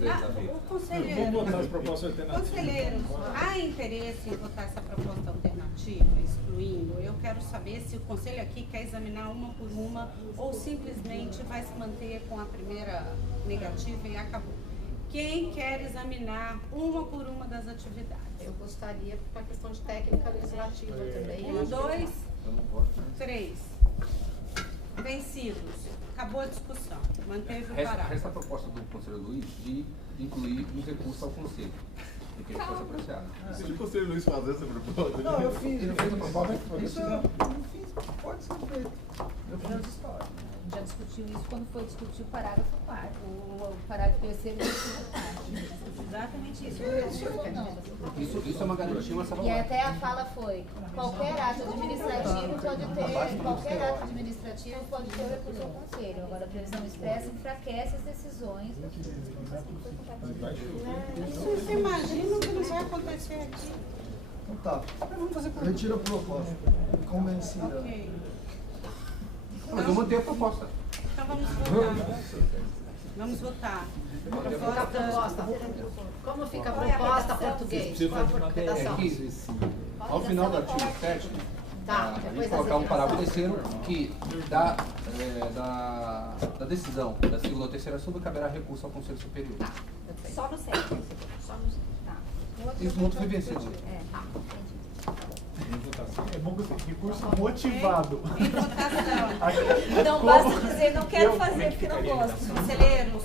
O conselheiro, vamos votar as propostas alternativas. Conselheiros, há interesse em votar essa proposta alternativa, excluindo? Eu quero saber se o conselho aqui quer examinar uma por uma ou simplesmente vai se manter com a primeira negativa e acabou. Quem quer examinar uma por uma das atividades? Eu gostaria, por uma questão de técnica legislativa também. 1, 2, 3. Vencidos. Acabou a discussão. Manteve o parágrafo. Resta a proposta do conselheiro Luiz de incluir um recurso ao conselho. E que ele fosse apreciado. Se o conselheiro Luiz fazer essa proposta... Não, eu fiz. Ele fez a proposta. Isso eu fiz. Pode ser feito. Eu fiz essa história. Já discutiu isso quando foi discutir o parágrafo 4º. O parágrafo 3º e o 5º. Exatamente isso. Isso é uma garantia, uma E salvaguarda. até a fala foi, qualquer ato administrativo pode ter o recurso ao conselho. Agora a previsão expressa enfraquece as decisões. Você imagina o que não vai acontecer aqui? Então tá. Retira a proposta. Convencida. Ok. Mas eu mantenho a proposta. Então vamos votar. Vamos votar. Proposta. Como fica a proposta português? Qual a redação? É que, ao final do artigo 7, Tá, a gente depois colocar um das parágrafo terceiro que da decisão da segunda ou terceira súmula caberá recurso ao Conselho Superior. Só no 7. Só no 7. Tá. Isso muito foi vencido. É bom que esse recurso motivado. Em votação. Não basta dizer, não quero fazer porque não gosto. Conselheiros,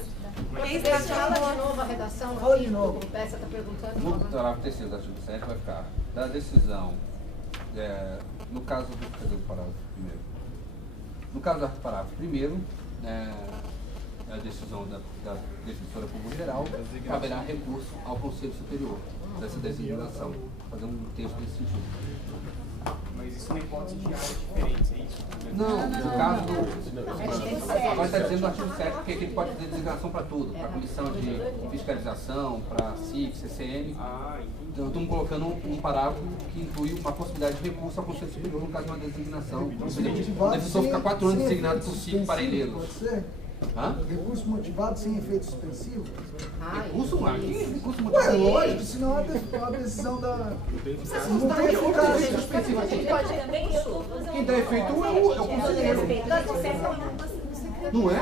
quem está Fala de falando? novo a redação. Fala de novo. O Peça está perguntando. No parágrafo terceiro do artigo 7 vai ficar da decisão, no caso do parágrafo primeiro. No caso do parágrafo primeiro, a decisão da defensora pública geral, caberá recurso ao Conselho Superior dessa designação. Fazer um texto nesse sentido. Mas isso não hipótese de áreas diferentes, é isso? Não, no caso do... Agora está dizendo no artigo 7 que ele pode fazer designação para tudo, para a comissão de fiscalização, para a CIC, CCM. Ah, entendi. Então estamos colocando um parágrafo que inclui uma possibilidade de recurso ao Conselho Superior no caso de uma designação. O defensor fica 4 anos designado por 5 parelheiros. Pode ser? Hã? Recurso motivado sem efeito suspensivo? Recurso, mano? Que recurso Ué, motivado? lógico, senão a decisão da... Não tem Efeito eficácia. suspensivo aqui. Pode também, eu estou fazendo Quem dá efeito é o conselheiro. Não é?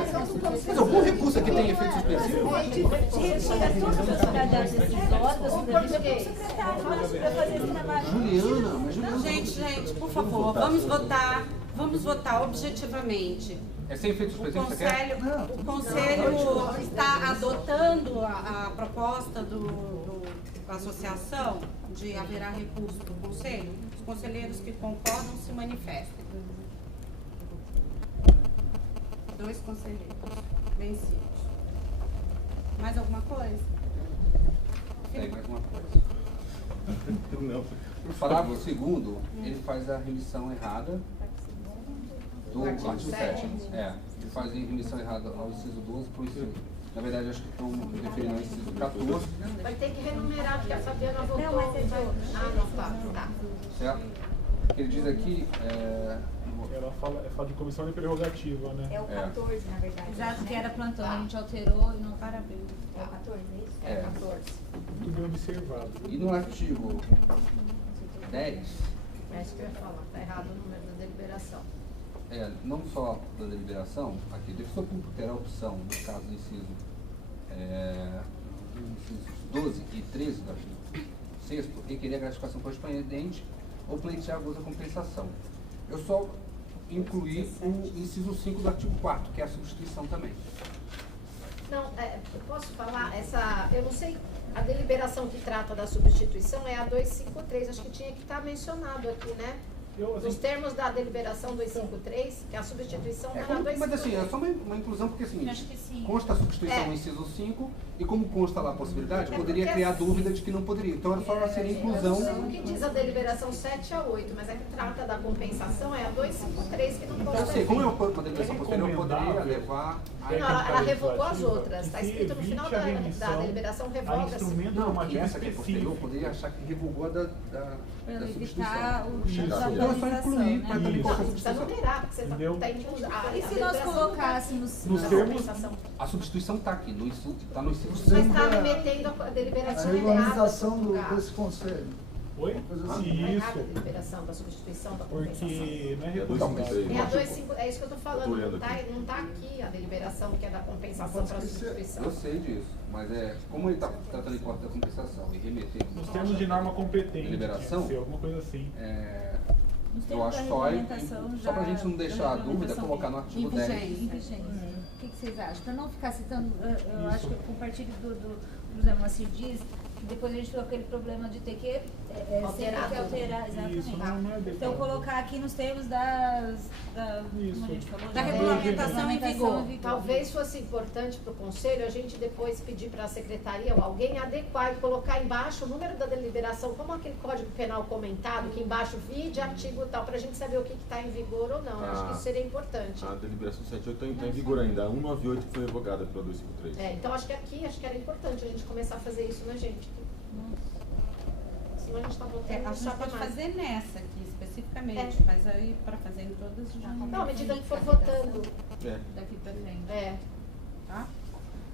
Mas algum recurso aqui tem efeito suspensivo? retira toda a personalidade desses órgãos para o secretário para fazer esse trabalho. Juliana, mas Juliana... Gente, por favor, vamos votar objetivamente. É sem efeito suspensivo, você quer? O Conselho está adotando a proposta da associação de haverá recurso do Conselho? Os conselheiros que concordam se manifestem. 2 conselheiros vencidos. Mais alguma coisa? Tem mais uma coisa. Não. O parágrafo segundo, ele faz a remissão errada do artigo 7. Ele faz a remissão errada ao inciso 12 para o inciso. Na verdade, acho que estão referindo ao inciso 14. Vai ter que renumerar, porque a Fabiana voltou. Não, mas é de... Ah, não, tá. Certo? Ele diz aqui. Ela fala de comissão de prerrogativa, né? É o 14, na verdade. Exato, que era plantão, a gente alterou e não... Parabéns. É o 14, é isso? É. 14. Muito bem observado. E no artigo 10, É isso que eu ia falar. Tá errado o número da deliberação. não só da deliberação, aqui, o defensor público terá a opção, no caso do incisos 12 e 13 do artigo 6º, requerer a gratificação correspondente ou pleitear gozo da compensação. Eu só incluí o inciso 5 do artigo 4º, que é a substituição também. Não, posso falar? Eu não sei, a deliberação que trata da substituição é a 253, acho que tinha que estar mencionado aqui, né? Nos termos da deliberação 253, que a substituição está na 253. Mas assim, é só uma inclusão, porque assim, Acho que sim. consta a substituição no inciso 5, e como consta lá a possibilidade, poderia criar dúvida de que não poderia. Então era só seria inclusão. Eu não sei o que diz a deliberação 7 a 8, mas a que trata da compensação é a 253, que não Então, consta. assim, como é uma deliberação posterior, eu poderia levar... Não, ela revogou as outras. Está escrito no final da deliberação, revoga-se. Não, que essa que é posterior, poderia achar que revogou a da Para não substituição. evitar o Então é só incluir, para também colocar a Não, precisa substituição. numerar, porque você Entendeu? está incluindo. E se nós colocássemos Nos termos... A substituição está aqui, está no inciso Mas está remetendo a A deliberação regulamentação errada. desse conselho. Oi? Coisa assim. Tá errada a Isso. deliberação da substituição da compensação. Porque não é É recurso. 253. É a 25, é isso que eu tô falando, Tô olhando não tá aqui a deliberação que é da compensação para a substituição. Eu sei disso, mas como ele está tratando em conta da compensação e remetendo Nos termos de norma competente. Deliberação? tinha que ser alguma coisa assim. Nos eu termos acho da só, regulamentação só para a gente não deixar a dúvida, regulamentação colocar no artigo em 10. vigência. em vigência. O que vocês acham? Para não ficar citando, eu acho que eu compartilho do José Moacir diz, que depois a gente ficou aquele problema de ter que Alterar sempre tudo. alterar, exatamente. Isso não é adequado. Então colocar aqui nos termos como Isso. a gente falou, Da regulamentação em vigor. Talvez fosse importante para o conselho a gente depois pedir para a secretaria ou alguém adequar e colocar embaixo o número da deliberação, como aquele código penal comentado, que embaixo vide artigo tal, para a gente saber o que está em vigor ou não. Eu acho que isso seria importante. A deliberação 78 está em vigor ainda. A 198 que foi revogada pela 253. Então acho que era importante a gente começar a fazer isso, né, gente? Senão a gente está voltando A no gente chapa pode mais. fazer nessa aqui especificamente, mas aí para fazer em todas já Não, à medida que for votando. daqui para frente. tá?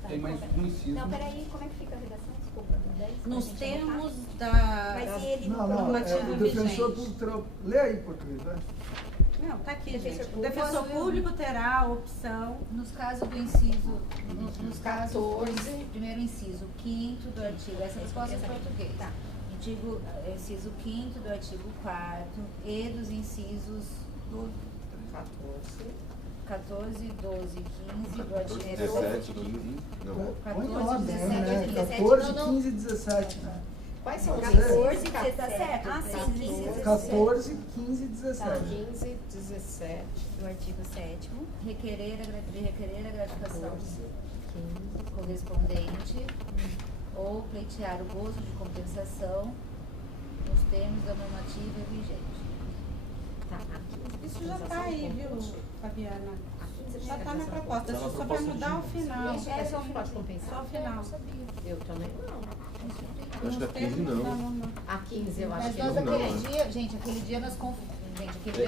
Tem mais um inciso. Não, peraí, como é que fica a redação? Desculpa, do 10? Nos pra gente termos Vai da... ser ele no Não, Normativo o defensor vigente. público. Lê aí, português, vai. Não, tá aqui, Defensor gente. O público. defensor público terá a opção... Nos casos do inciso, nos casos 14. primeiro inciso, 5º do artigo, essa resposta é em português. Tá. Inciso 5º do artigo 4º e dos incisos 14, 12, 15 do artigo 17, 15. Não. 14, Põe lá, 17, né? 17, 14, não. 15 e 17, né? Quais são os 14, incisos? você tá certo? Ah, sim, 15, 17. 14, 15 e 17. 15, 17, do artigo 7º. Requerer a gratificação 15. correspondente ou pleitear o gozo de compensação nos termos da normativa vigente. Tá, Isso já tá aí, viu, Fabiana? A 15 Já tá na proposta, Tá na só vai proposta mudar o final. Isso, mas só pode compensar. Só o final. Eu também não. Eu acho que a 15 não. A 15 eu acho Mas que nós não aquele tem. dia, gente, aquele dia nós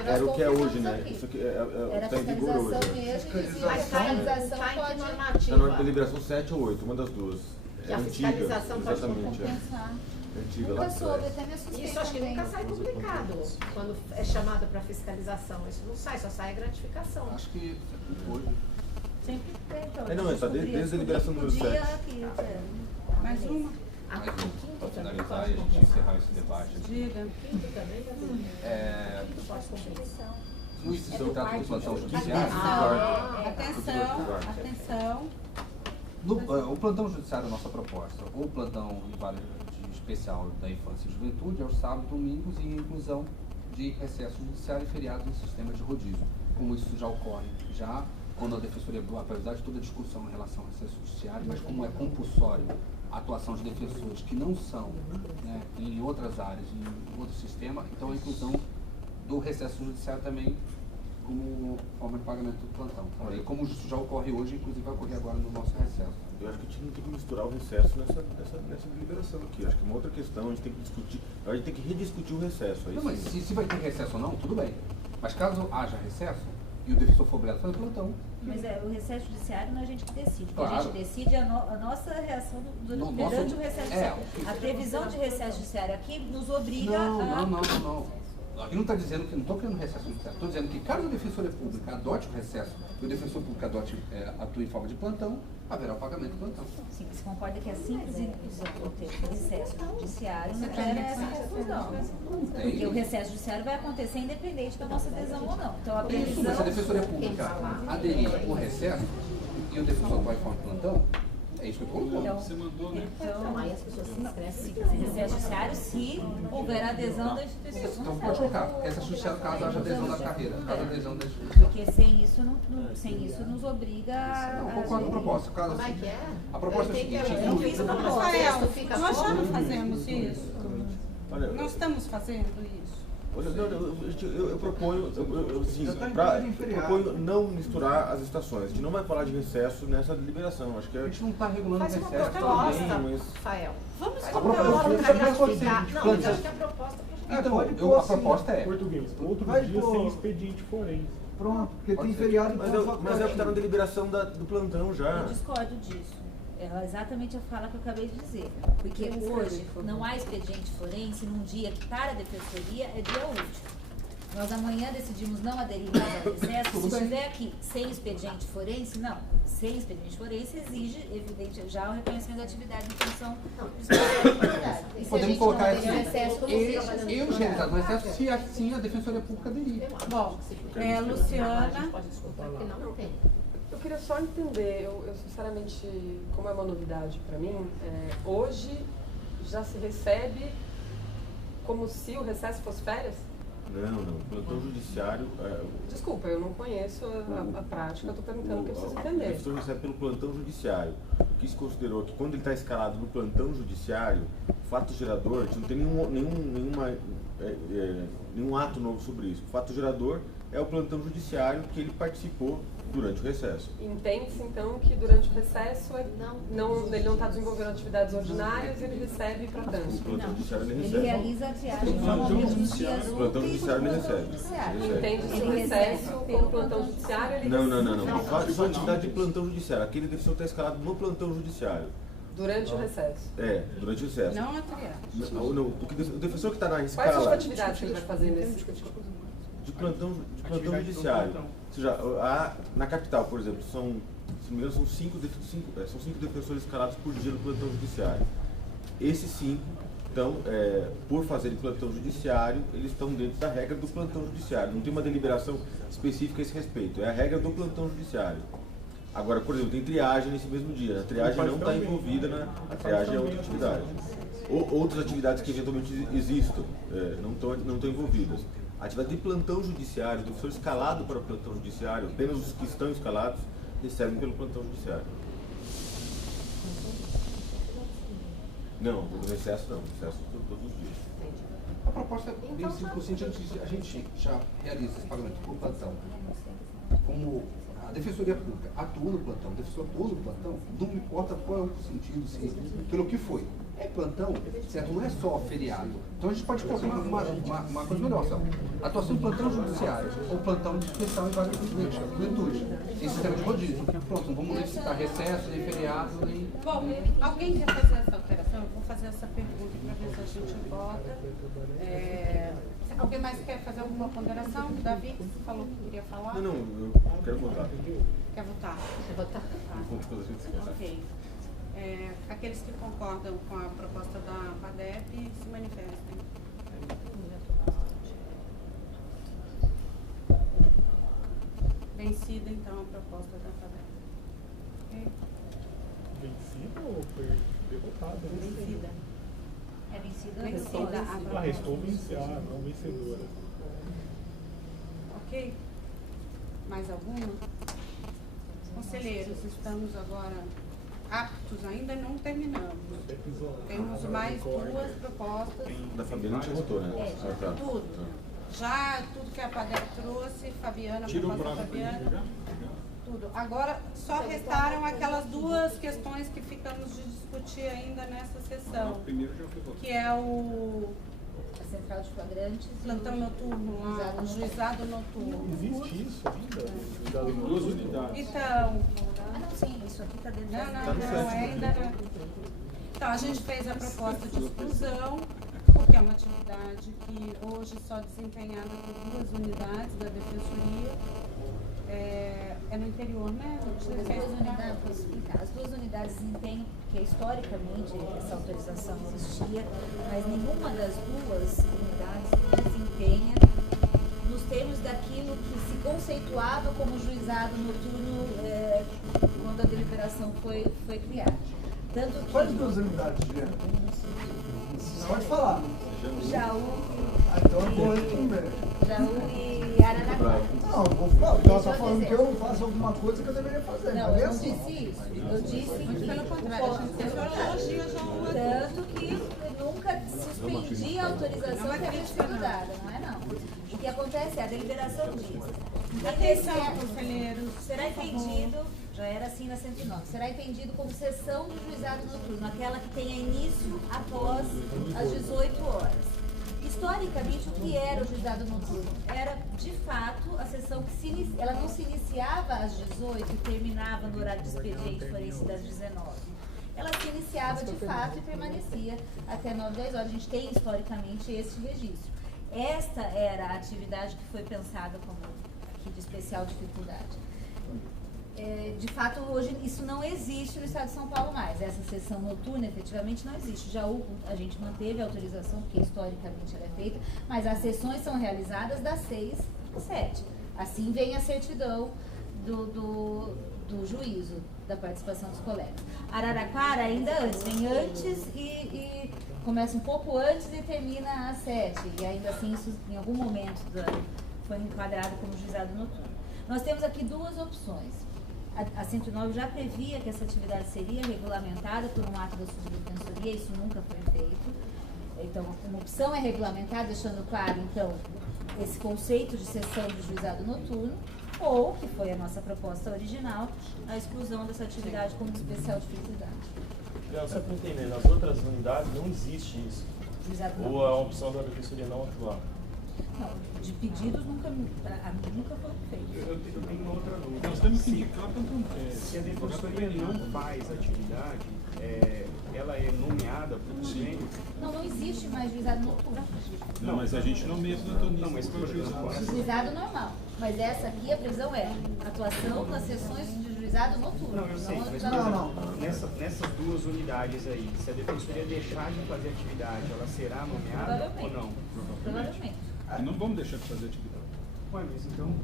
Era o que é hoje, confirmamos né? aqui. Isso aqui Era está em vigor hoje. fiscalização mesmo, e Mas tá fiscalização em que pode Está na normativa? deliberação 7 ou 8, uma das duas. Que É a antiga, fiscalização pode exatamente. É. compensar. Antiga, lá Nunca atrás. soube, até me assustei Isso acho que também. nunca sai publicado quando é chamado para fiscalização. Isso não sai, só sai a gratificação. Acho que hoje. Sempre tem. Então, É, não, é, tá desde a deliberação número 7. Mais uma? Mais um, para finalizar e a gente encerrar esse debate. Diga. Quinto também, né? Pode compensar. No inciso que trata do plantão judiciário, Atenção. o plantão judiciário, nossa proposta, ou plantão em vale especial da infância e juventude, aos sábados, domingos e inclusão de recesso judiciário e feriados no sistema de rodízio, como isso já ocorre, já quando a defensoria, apesar de toda a discussão em relação ao recesso judiciário, mas como é compulsório a atuação de defensores que não são, né, em outras áreas, em outro sistema, então a inclusão do recesso judiciário também como forma de pagamento do plantão. Então, e como isso já ocorre hoje, inclusive vai ocorrer agora no nosso recesso. Eu acho que a gente não tem que misturar o recesso nessa deliberação aqui. Acho que é uma outra questão, a gente tem que discutir, a gente tem que rediscutir o recesso. Aí Não, mas sim. se vai ter recesso ou não, tudo bem. Mas caso haja recesso e o defensor for obrigado a fazer plantão, Mas o recesso judiciário não é a gente que decide. O que Claro. a gente decide é a nossa reação No perante nosso- o recesso é, judiciário. A previsão de recesso judiciário aqui nos obriga a... Não. Aqui não está dizendo que não estou querendo recesso judiciário. Estou dizendo que caso a defensoria pública adote o recesso e o defensor público atue em forma de plantão, haverá o pagamento do plantão. Sim, você concorda que a simples inclusão do termo recesso judiciário não gera essa confusão. Porque o recesso judiciário vai acontecer independente da nossa adesão ou não. Então a Isso, previsão... mas se a defensoria pública aderir o recesso e o defensor atuar em forma de plantão, é isso que eu estou colocando. Então, aí as pessoas se inscrevem. Sim, recesso judiciário se houver adesão da instituição. Então pode colocar. Recesso judiciário caso haja adesão da carreira, caso adesão da instituição. Porque sem isso nos obriga a... Não, concordo com a proposta. Caso Como é assim, que é? a proposta é a Eu seguinte, entendi, eu fiz a proposta. Rafael, Texto fica nós já fora. não fazemos isso. Olha, Nós estamos fazendo isso. olha, eu proponho, assim, Já tá eu em feriado. proponho não misturar as estações. A gente não vai falar de recesso nessa deliberação. Acho que a é. gente não está regulando o Faz uma recesso. proposta, também, mas- Rafael. Vamos Faz colocar uma proposta outra pra gratificar. Não, mas acho que a proposta pra gente. Então, Pode pôr a assim, proposta é... Português. Outro Vai dia pôr. sem expediente forense. Pronto, porque Pode tem ser. feriado Mas então é o que está na deliberação do plantão já. Eu discordo disso. É exatamente a fala que eu acabei de dizer. Porque hoje não há expediente forense num dia que para a defensoria é dia útil. Nós amanhã decidimos não aderir mais ao recesso. Se estiver aqui sem expediente forense, não. Sem expediente forense exige, evidente, já o reconhecimento da atividade em função de especialidade. E se Podemos a gente colocar não assim, aderir ao recesso, como se não fazendo e o realizado no recesso, se assim a Defensoria Pública aderir. Bom, Luciana. Não tem. Eu queria só entender, eu sinceramente, como é uma novidade para mim, hoje já se recebe como se o recesso fosse férias? Não. Plantão judiciário. Desculpa, eu não conheço a prática, eu estou perguntando o que eu preciso O entender. professor recebe pelo plantão judiciário. O que se considerou que quando ele está escalado no plantão judiciário, o fato gerador, não tem nenhum ato novo sobre isso. O fato gerador é o plantão judiciário que ele participou durante o recesso. Entende-se então que durante o recesso ele não está desenvolvendo atividades ordinárias e ele recebe para O tanto. plantão judiciário ele Ele recebe. realiza a triagem normalmente nos dias O plantão úteis judiciário do ele plantão recebe. judiciário. Entende-se o Ele recesso recebe como plantão judiciário? Ele Não. Só atividade de plantão judiciário. Aquele defensor está escalado no plantão judiciário. Durante o recesso. Durante o recesso. Não a triagem. Não, porque o defensor que está na Quais são as escala atividades que ele vai fazer nesse de plantão Atividade judiciário. do plantão. Ou seja, na capital, por exemplo, se não me engano, são cinco defensores escalados por dia no plantão judiciário. Esses 5, então, por fazerem plantão judiciário, eles estão dentro da regra do plantão judiciário. Não tem uma deliberação específica a esse respeito, é a regra do plantão judiciário. Agora, por exemplo, tem triagem nesse mesmo dia. A triagem não está envolvida a triagem é outra atividade. Outras atividades que eventualmente existam não estão envolvidas. A atividade de plantão judiciário, o defensor escalado para o plantão judiciário, apenas os que estão escalados recebem pelo plantão judiciário. Não, no recesso não, no recesso todos os dias. A proposta é bem simples, a gente já realiza esse pagamento por plantão. Como a Defensoria Pública atua no plantão, o defensor atua no plantão, não importa qual é o sentido, pelo que foi. É plantão, certo? Não é só feriado. Então a gente pode colocar uma coisa melhor, sabe? Atuação em plantão judiciário ou plantão de especial em várias juventude. Em sistema de rodízio. Pronto, não vamos necessitar recesso, nem feriado, nem... Bom, alguém quer fazer essa alteração? Eu vou fazer essa pergunta para ver se a gente bota. Alguém mais quer fazer alguma ponderação? Davi, que você falou que queria falar? Não, eu quero votar. Quer votar? Quer votar? Ok. Aqueles que concordam com a proposta da PADEP se manifestem. Vencida, então, a proposta da PADEP. Ok? Vencida ou foi derrotada? Vencida. É vencida. Vencida a proposta. Restou vencer, não vencedora. Ok? Mais alguma? Conselheiros, estamos agora aptos, ainda não terminamos. Temos mais 2 propostas. Da Fabiana a gente votou, né? Tudo. Já tudo que a PADEP trouxe, Fabiana, proposta da Fabiana. Tudo. Agora, só restaram aquelas 2 questões que ficamos de discutir ainda nessa sessão. Que é o A central de flagrantes. plantão noturno lá, o juizado noturno. Existe isso ainda? 2 unidades. Então, Não, sim, isso aqui está dentro não, da... ainda não. Então, a gente fez a proposta de exclusão, porque é uma atividade que hoje só desempenhada por 2 unidades da Defensoria. É no interior, né? As 2 unidades, vou explicar. As 2 unidades desempenham, porque historicamente essa autorização existia, mas nenhuma das 2 unidades desempenha nos termos daquilo que se conceituava como juizado noturno quando a deliberação foi criada. Tanto que Quais 2 unidades, Juliana? Pode falar. Jaú, Então eu vou responder. Jaú e Araraquara. Não, eu vou falar, porque ela está falando que eu não faço alguma coisa que eu deveria fazer. Não, Mas é eu não assim. disse isso. Eu disse que, Pelo contrário, a gente fez elogia Jaú. tanto que nunca suspendi a autorização que havia sido dada, não é não. O que acontece é, a deliberação diz. Atenção, conselheiros. Será entendido, já era assim na 109, será entendido como sessão do juizado noturno, aquela que tenha início após as 18 horas. Historicamente, o que era o juizado noturno? Era, de fato, a sessão que ela não se iniciava às 18 e terminava no horário de expediente forense das 19. ela se iniciava de fato e permanecia até 9, 10 horas. A gente tem historicamente esse registro. Esta era a atividade que foi pensada como aqui de especial dificuldade. De fato, hoje isso não existe no estado de São Paulo mais. Essa sessão noturna efetivamente não existe. Já a gente manteve a autorização, porque historicamente ela é feita, mas as sessões são realizadas das 6 às 7. Assim vem a certidão do juízo, da participação dos colegas. Araraquara ainda antes, vem antes e começa um pouco antes e termina às 7. E ainda assim isso em algum momento foi enquadrado como juizado noturno. Nós temos aqui duas opções. A 109 já previa que essa atividade seria regulamentada por um ato da subdefensoria, isso nunca foi feito. Então, uma opção é regulamentar, deixando claro, então, esse conceito de sessão de juizado noturno, ou, que foi a nossa proposta original, a exclusão dessa atividade como especial dificuldade. Não, só para entender, nas outras unidades não existe isso. Juizado ou noturno. a opção da defensoria não atuar? Não, de pedidos nunca foram feitos. Eu tenho outra dúvida. Nós temos que indicar Se a defensoria não faz atividade, ela é nomeada por convênio? Não existe mais juizado noturno. Não, mas a gente nomeia plantonista. Não, mas por exemplo, Juizado normal. Mas essa aqui, a previsão é atuação nas sessões de juizado noturno. Não, eu sei, mas por exemplo, nessas duas unidades aí, se a defensoria deixar de fazer atividade, ela será nomeada ou não? Provavelmente. E não vamos deixar de fazer atividade. Ué, mas então,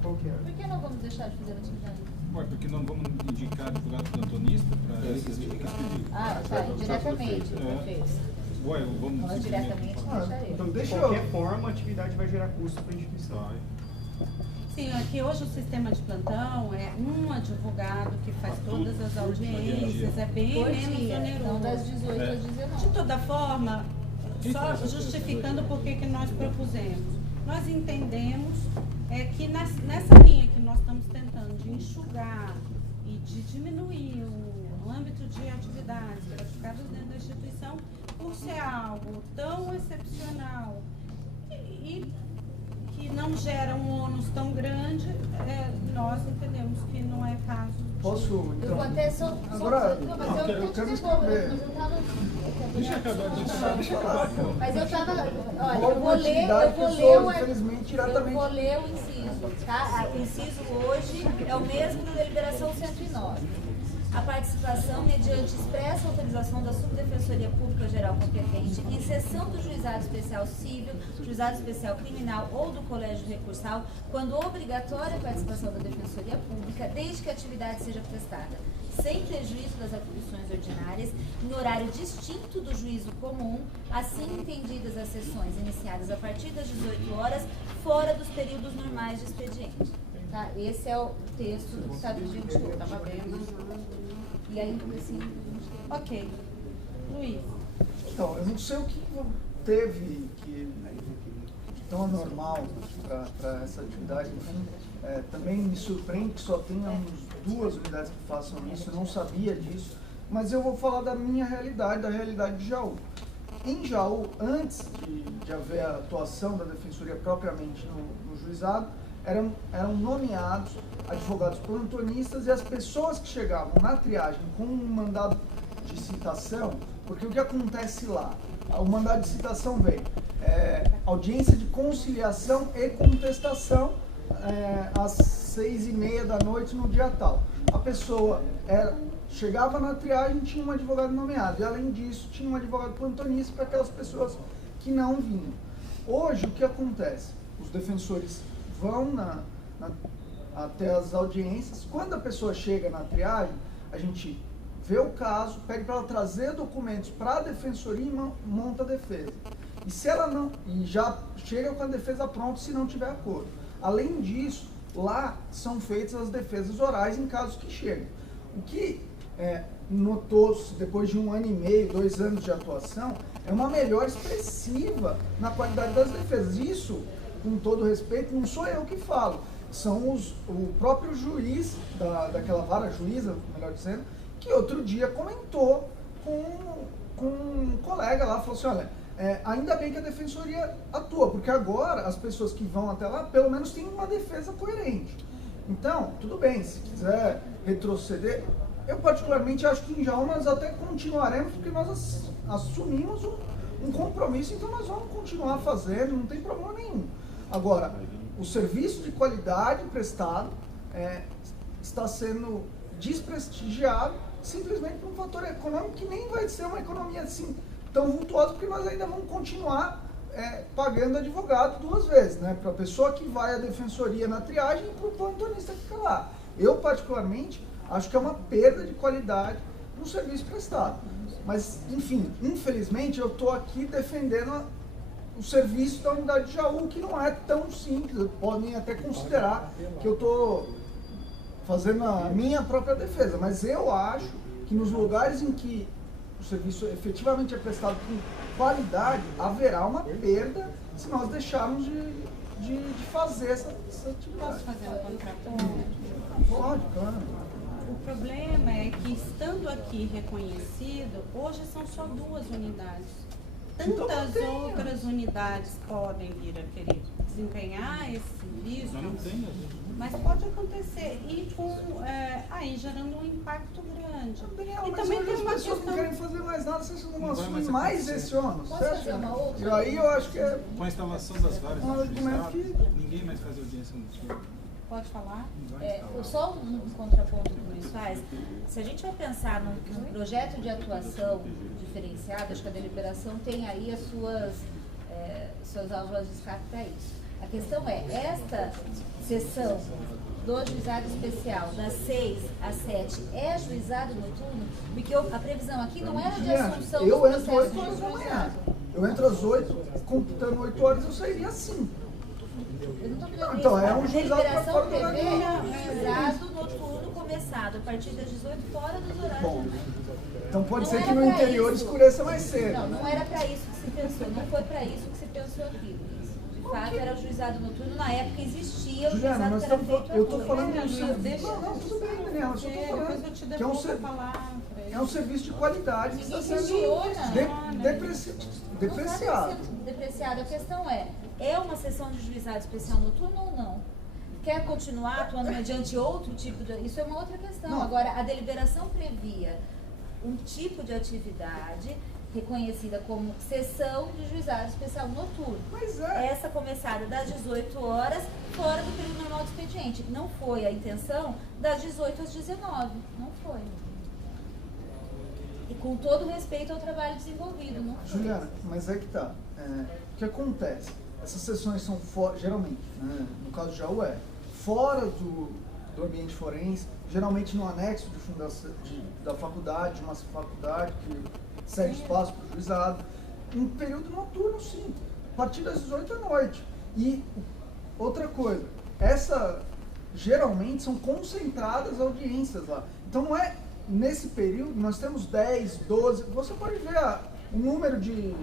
qual que é? Por que não vamos deixar de fazer atividade? Ué, porque não vamos indicar advogado plantonista para esses pedidos. Ah, tá, indiretamente, perfeito. Ué, vamos Nós diretamente deixaria. Então, de qualquer forma, a atividade vai gerar custo para a instituição. Sim, aqui hoje o sistema de plantão é um advogado que faz todas as audiências, é bem menos oneroso. Então, das 18 às 19. De toda forma, só justificando por que nós propusemos. Nós entendemos que nessa linha que nós estamos tentando de enxugar e de diminuir o âmbito de atividades praticadas dentro da instituição, por ser algo tão excepcional e que não gera um ônus tão grande, nós entendemos que não é caso. Posso, então? Eu vou até só... Agora, mas eu quero escrever. Deixa eu acabar. Mas eu tava... Olha, Qual eu vou ler o inciso, tá? O inciso hoje é o mesmo da deliberação 109. A participação mediante expressa autorização da Subdefensoria Pública Geral competente em sessão do Juizado Especial Civil, Juizado Especial Criminal ou do Colégio Recursal, quando obrigatória a participação da Defensoria Pública, desde que a atividade seja prestada sem prejuízo das atribuições ordinárias, em horário distinto do juízo comum, assim entendidas as sessões iniciadas a partir das 18 horas, fora dos períodos normais de expediente. Tá? Esse é o texto do que está vigente hoje. Estava vendo. E aí, assim... Ok. Luiz. Então, eu não sei o que teve que tão anormal para essa atividade, enfim. Também me surpreende que só tenhamos 2 unidades que façam isso, eu não sabia disso, mas eu vou falar da minha realidade, da realidade de Jaú. Em Jaú, antes de haver a atuação da Defensoria propriamente no juizado, eram nomeados advogados plantonistas e as pessoas que chegavam na triagem com um mandado de citação, porque o que acontece lá? O mandado de citação vem audiência de conciliação e contestação às 6h30 da noite no dia tal. A pessoa chegava na triagem, tinha um advogado nomeado, e além disso tinha um advogado plantonista para aquelas pessoas que não vinham. Hoje o que acontece? Os defensores vão até as audiências. Quando a pessoa chega na triagem, a gente vê o caso, pede para ela trazer documentos para a defensoria e monta a defesa. E se ela não, e já chega com a defesa pronta se não tiver acordo. Além disso, lá são feitas as defesas orais em casos que chegam. O que notou-se depois de 1 ano e meio, 2 anos de atuação, é uma melhora expressiva na qualidade das defesas. Isso, com todo respeito, não sou eu que falo, são o próprio juiz daquela vara, juíza, melhor dizendo, que outro dia comentou com um colega lá, falou assim, olha, ainda bem que a defensoria atua, porque agora as pessoas que vão até lá, pelo menos têm uma defesa coerente. Então, tudo bem, se quiser retroceder, Eu particularmente acho que em Jaú nós até continuaremos, porque nós assumimos um compromisso, então nós vamos continuar fazendo, não tem problema nenhum. Agora, o serviço de qualidade prestado está sendo desprestigiado simplesmente por um fator econômico que nem vai ser uma economia assim tão vultuosa, porque nós ainda vamos continuar pagando advogado 2 vezes, né? Para a pessoa que vai à defensoria na triagem e para o plantonista que fica lá. Eu, particularmente, acho que é uma perda de qualidade no serviço prestado. Mas, enfim, infelizmente, eu estou aqui defendendo o serviço da unidade de Jaú, que não é tão simples. Podem até considerar que eu estou fazendo a minha própria defesa, mas eu acho que nos lugares em que o serviço efetivamente é prestado com qualidade, haverá uma perda se nós deixarmos de fazer essa atividade. Posso fazer um contraponto? Pode, claro. O problema é que, estando aqui reconhecido, hoje são só 2 unidades. Tantas outras unidades podem vir a querer desempenhar esse serviço, mas pode acontecer e aí gerando um impacto grande. Daniel, e mas também hoje tem as uma pessoas questão... não querem fazer mais nada, vocês não assumem mais esse ônus. Posso fazer uma outra? E aí eu acho que é... Com a instalação das várias Um argumento que... ninguém mais faz audiência noturna. Pode falar? Só um contraponto que o Luiz faz. Se a gente vai pensar num projeto de atuação diferenciado, acho que a deliberação tem aí as suas válvulas de escape para isso. A questão é, esta sessão do juizado especial, das 6 às 7, é juizado noturno? Porque a previsão aqui não era de assunção dos processos eu entro 8 horas da manhã. Eu entro às 8, computando 8 horas, eu sairia às 5. Eu não tô pedindo Então, isso. é um juizado para deliberação fora do prevê horário. juizado noturno começado a partir das 18 fora dos horários. Bom, então pode Não ser que era no pra interior isso. escureça mais cedo. Não era para isso que se pensou, não foi para isso que se pensou aqui. De fato, era o juizado noturno, na época existia o Juliana, juizado que era feito à eu estou noite. falando de um Deixa- serviço. Não, tudo bem, Daniela, eu só estou Depois eu falando te que é um, devolvo a palavra. é um serviço de qualidade que está Ninguém sendo questiona. depreciado. Não está sendo depreciado. A questão é uma sessão de juizado especial noturno ou não? Quer continuar atuando mediante outro tipo de... Isso é uma outra questão. Não. Agora, a deliberação previa um tipo de atividade reconhecida como sessão de juizado especial noturno. Mas é. Essa começada das 18 horas, fora do período normal do expediente. Não foi a intenção das 18 às 19. Não foi. E com todo respeito ao trabalho desenvolvido, não foi. Juliana, mas é que tá. O que acontece? Essas sessões são geralmente, né, no caso de Jaú fora do ambiente forense, geralmente no anexo de fundação da faculdade, uma faculdade que cede espaço para o juizado, em período noturno, sim, a partir das 18 da noite. E outra coisa, geralmente são concentradas audiências lá. Então não é nesse período, nós temos 10, 12, você pode ver o número de,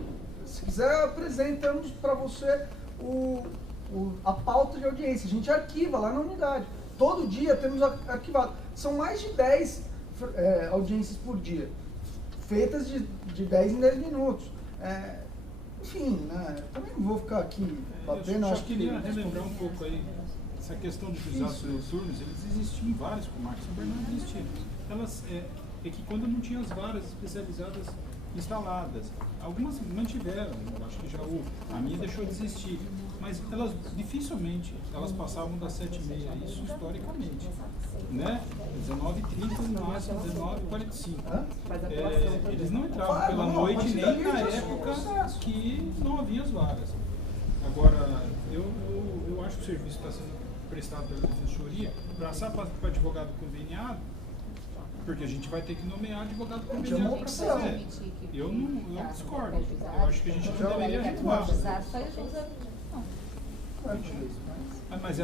se quiser apresentamos para você a pauta de audiência, a gente arquiva lá na unidade. Todo dia temos arquivado. São mais de 10 audiências por dia, feitas de 10 em 10 minutos. Enfim, né? Também não vou ficar aqui batendo. Eu só queria relembrar um pouco aí, essa questão de juizados noturnos, eles existiam em várias comarcas, São Bernardo existia. Elas, é que quando não tinha as varas especializadas instaladas, algumas mantiveram, eu acho que Jaú, a minha deixou de existir, mas elas dificilmente passavam das 7h30, isso historicamente, né? 19h30, no máximo 19h45. Eles não entravam pela noite nem na época que não havia as vagas. Agora, eu acho que o serviço está sendo prestado pela defensoria, passar para advogado conveniado, porque a gente vai ter que nomear advogado conveniado para fazer. Eu discordo. Eu acho que a gente não deveria recuar. Mas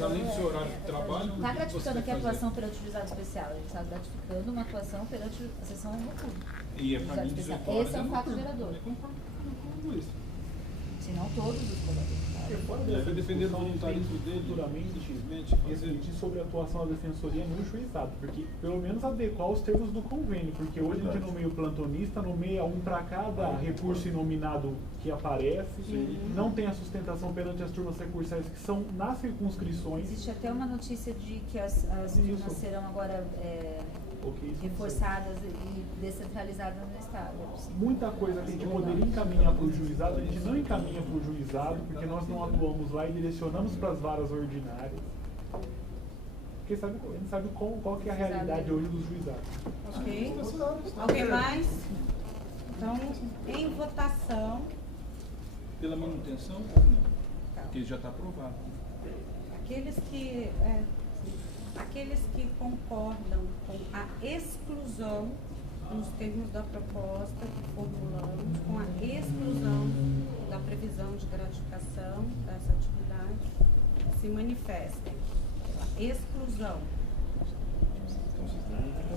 além do seu horário de trabalho... Não está gratificando aqui a atuação perante o juizado especial, ele está gratificando uma atuação perante a sessão noturna. E para mim, 18 horas esse é um fato gerador. Eu concordo com isso. Se não todos os colegas. Vai depender do voluntarismo dele, futuramente, refletir sobre a atuação da defensoria no juizado, porque pelo menos adequar os termos do convênio, porque hoje a gente nomeia o plantonista, nomeia um para cada recurso inominado que aparece, não tem a sustentação perante as turmas recursais que são nas circunscrições. Existe até uma notícia de que as turmas serão agora Ok, reforçadas e descentralizadas no Estado. Muita coisa que a gente poderia encaminhar para o juizado, a gente não encaminha para o juizado, porque nós não atuamos lá e direcionamos para as varas ordinárias. Porque a gente sabe qual que é a realidade hoje dos juizados. Ok. Alguém mais? Então, em votação. Pela manutenção ou não? Porque já está aprovado. Aqueles que concordam com a exclusão, nos termos da proposta que formulamos, com a exclusão da previsão de gratificação dessa atividade, se manifestem. Exclusão.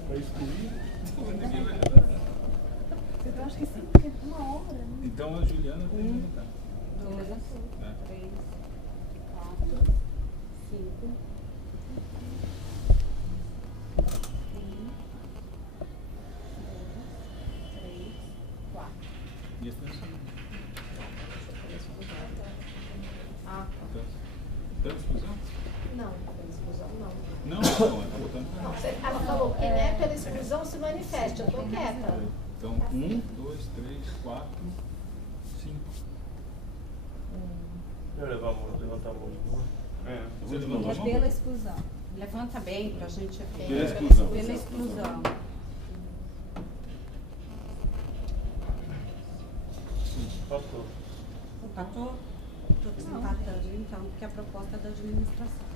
Para excluir? Eu acho que sim, porque é uma obra, né? Então a Juliana tem que votar. 2, 3, 4, 5, 3, 4. E a extensão? Então, exclusão? Não, pela exclusão não. Não, está votando. Ela falou que né, pela exclusão se manifeste, eu tô quieta. Então, 1, 2, 3, 4, 5. Eu levantar a mão de novo. Você levantou a mão? Pela exclusão. Levanta bem pra gente ver. Pela exclusão. Pela exclusão. Faltou. Empatou? Estou desempatando, então, porque a proposta é da administração.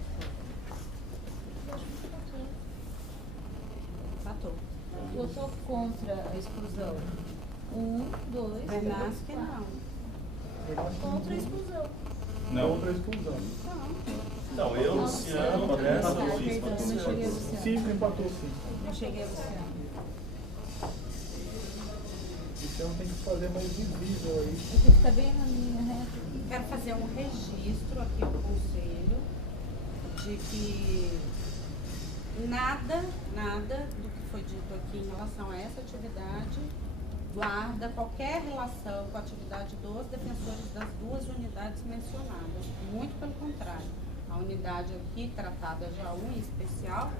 Empatou. Eu sou contra a exclusão. 1, 2, 3, Bernasque 4. não. Contra a exclusão. Não. Contra a exclusão. Não, eu, Luciano, André, Não cheguei a Luciano. 5 empatou 5. Não cheguei a Luciano. Então tem que fazer mais visível aí. Porque fica bem na linha reta. Quero fazer um registro aqui ao Conselho de que nada do que foi dito aqui em relação a essa atividade guarda qualquer relação com a atividade dos defensores das duas unidades mencionadas. Muito pelo contrário. A unidade aqui tratada já em especial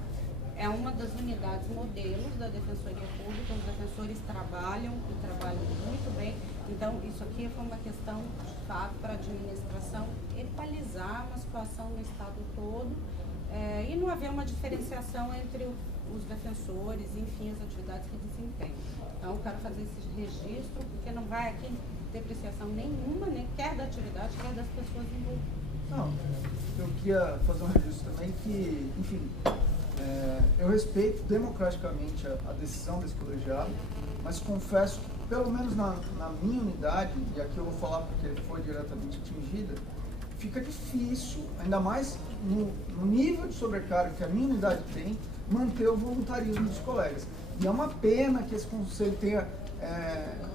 é uma das unidades modelos da Defensoria Pública. Os defensores trabalham e trabalham muito bem. Então, isso aqui foi uma questão, de fato, para a administração equalizar uma situação no Estado todo e não haver uma diferenciação entre os defensores, enfim, as atividades que desempenham. Então, eu quero fazer esse registro, porque não vai aqui depreciação nenhuma, nem quer da atividade, quer das pessoas envolvidas. Não, eu queria fazer um registro também que, enfim, eu respeito democraticamente a decisão desse colegiado, mas confesso que, pelo menos na minha unidade, e aqui eu vou falar porque foi diretamente atingida, fica difícil, ainda mais no nível de sobrecarga que a minha unidade tem, manter o voluntarismo dos colegas. E é uma pena que esse conselho tenha